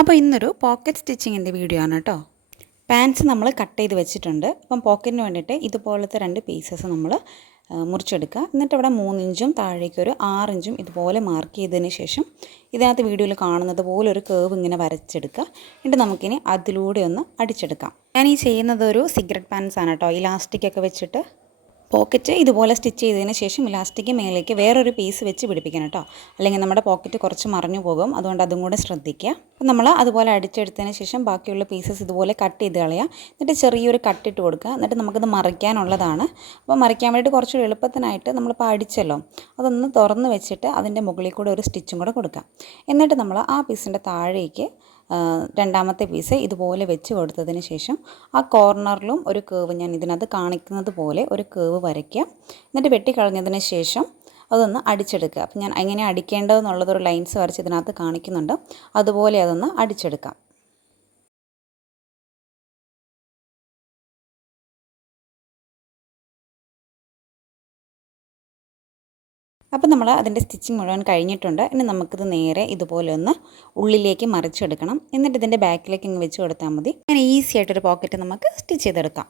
അപ്പോൾ ഇന്നൊരു pocket സ്റ്റിച്ചിങ്ങിന്റെ video ആണ് കേട്ടോ. പാൻസ് നമ്മൾ കട്ട് ചെയ്ത് വെച്ചിട്ടുണ്ട്. അപ്പം പോക്കറ്റിന് വേണ്ടിയിട്ട് ഇതുപോലത്തെ രണ്ട് പീസസ് നമ്മൾ മുറിച്ചെടുക്കുക. എന്നിട്ട് ഇവിടെ മൂന്നിഞ്ചും താഴേക്ക് ഒരു ആറിഞ്ചും ഇതുപോലെ മാർക്ക് ചെയ്തതിന് ശേഷം ഇതിനകത്ത് വീഡിയോയിൽ കാണുന്നത് പോലെ ഒരു കേവ് ഇങ്ങനെ വരച്ചെടുക്കുക. എന്നിട്ട് നമുക്കിനി അതിലൂടെ ഒന്ന് അടിച്ചെടുക്കാം. ഞാൻ ഈ ചെയ്യുന്നത് ഒരു സിഗരറ്റ് പാൻസ് ആണ് കേട്ടോ. ഇലാസ്റ്റിക് ഒക്കെ വെച്ചിട്ട് പോക്കറ്റ് ഇതുപോലെ സ്റ്റിച്ച് ചെയ്തതിന് ശേഷം ഇലാസ്റ്റിക് മേലേക്ക് വേറൊരു പീസ് വെച്ച് പിടിപ്പിക്കണം കേട്ടോ അല്ലെങ്കിൽ നമ്മുടെ പോക്കറ്റ് കുറച്ച് മറിഞ്ഞു പോകും. അതുകൊണ്ട് അതും കൂടെ ശ്രദ്ധിക്കുക. അപ്പം നമ്മൾ അതുപോലെ അടിച്ചെടുത്തതിന് ശേഷം ബാക്കിയുള്ള പീസസ് ഇതുപോലെ കട്ട് ചെയ്ത് കളയുക എന്നിട്ട് ചെറിയൊരു കട്ടിട്ട് കൊടുക്കുക. എന്നിട്ട് നമുക്കത് മറിക്കാനുള്ളതാണ്. അപ്പോൾ മറിക്കാൻ വേണ്ടിയിട്ട് കുറച്ചൊരു എളുപ്പത്തിനായിട്ട് നമ്മളിപ്പോൾ അടിച്ചല്ലോ. അതൊന്ന് തുറന്ന് വെച്ചിട്ട് അതിന്റെ മുകളിൽ കൂടെ ഒരു സ്റ്റിച്ചും കൂടെ കൊടുക്കാം. എന്നിട്ട് നമ്മൾ ആ പീസിന്റെ താഴേക്ക് രണ്ടാമത്തെ പീസ് ഇതുപോലെ വെച്ച് കൊടുത്തതിന് ശേഷം ആ കോർണറിലും ഒരു കേവ് ഞാൻ ഇതിനകത്ത് കാണിക്കുന്നത് പോലെ ഒരു കേവ് വരയ്ക്കുക. എന്നിട്ട് വെട്ടിക്കളഞ്ഞതിന് ശേഷം അതൊന്ന് അടിച്ചെടുക്കുക. അപ്പം ഞാൻ എങ്ങനെ അടിക്കേണ്ടതെന്നുള്ളതൊരു ലൈൻസ് വരച്ച് ഇതിനകത്ത് കാണിക്കുന്നുണ്ട്. അതുപോലെ അതൊന്ന് അടിച്ചെടുക്കാം. അപ്പോൾ നമ്മൾ അതിന്റെ സ്റ്റിച്ചിങ് മുഴുവൻ കഴിഞ്ഞിട്ടുണ്ട്. ഇനി നമുക്കിത് നേരെ ഇതുപോലെ ഒന്ന് ഉള്ളിലേക്ക് മറിച്ചെടുക്കണം. എന്നിട്ട് ഇതിന്റെ ബാക്കിലേക്ക് ഇങ്ങ് വെച്ച് കൊടുത്താൽ മതി. അങ്ങനെ ഈസി ആയിട്ടൊരു പോക്കറ്റ് നമുക്ക് സ്റ്റിച്ച് ചെയ്തെടുക്കാം.